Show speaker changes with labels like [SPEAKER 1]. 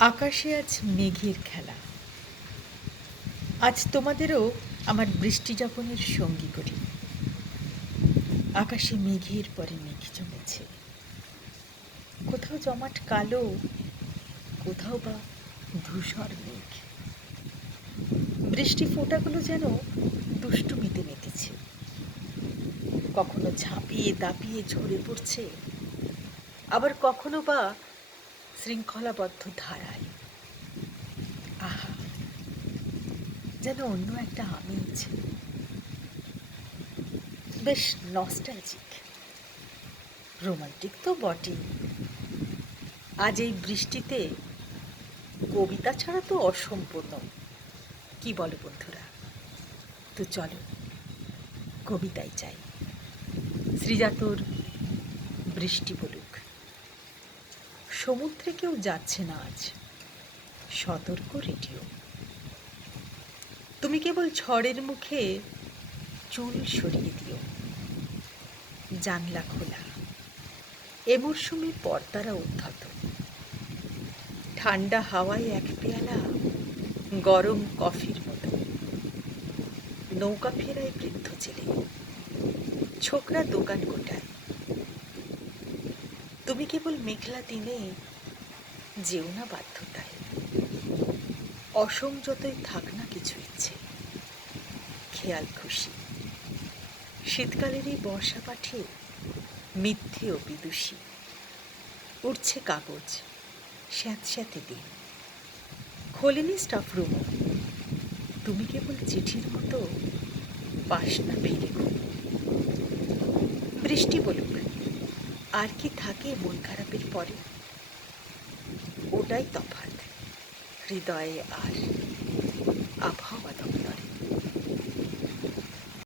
[SPEAKER 1] আকাশে আজ মেঘের খেলা। আজ তোমাদেরও আমার বৃষ্টি যাপনের সঙ্গী করি। আকাশে মেঘের পরে মেঘ জমেছে। কোথাও জমাট কালো, কোথাও বা ধূসর মেঘ। বৃষ্টি ফোঁটাগুলো যেন দুষ্টুমিতে মেতেছে। কখনো ঝাঁপিয়ে দাপিয়ে ঝরে পড়ছে। আবার কখনো বা শৃঙ্খলাবদ্ধ ধারায় আহা, যেন অন্য একটা আমেজ। বেশ নস্টালজিক রোমান্টিক তো বটেই। আজ এই বৃষ্টিতে কবিতা ছাড়া তো অসম্পূর্ণ। কি বলো বন্ধুরা? তো চলো, কবিতাই চাই। শ্রীজাতর বৃষ্টি বলুক সমুদ্রে কেউ যাচ্ছে না আজ। সতর্ক রেডিও। তুমি কেবল ঝড়ের মুখে চুল সরিয়ে দিও। জানলা খোলা। এ মরশুমে পর্দারা উদ্ধত। ঠান্ডা হাওয়ায় এক পেয়ালা গরম কফির মতো। নৌকা ফেরায় বৃদ্ধ ছেলে। ছোকরা দোকান গোটায় তুমি কেবল মেঘলা দিনে যেও না বাধ্যতায়। অসংযতই থাক না কিছু ইচ্ছে, খেয়াল খুশি। শীতকালের এই বর্ষা পাঠিয়ে মিথ্যে ও বিদুষী উঠছে কাগজ স্যাঁতস্যাঁতে দিন। খোলেনি স্টাফ রুমও তুমি কেবল চিঠির মতো পাস না ফিরে। বৃষ্টি বলুক আর কি থাকে মন খারাপের পরে? ওটাই তফাৎ। হৃদয়ে আর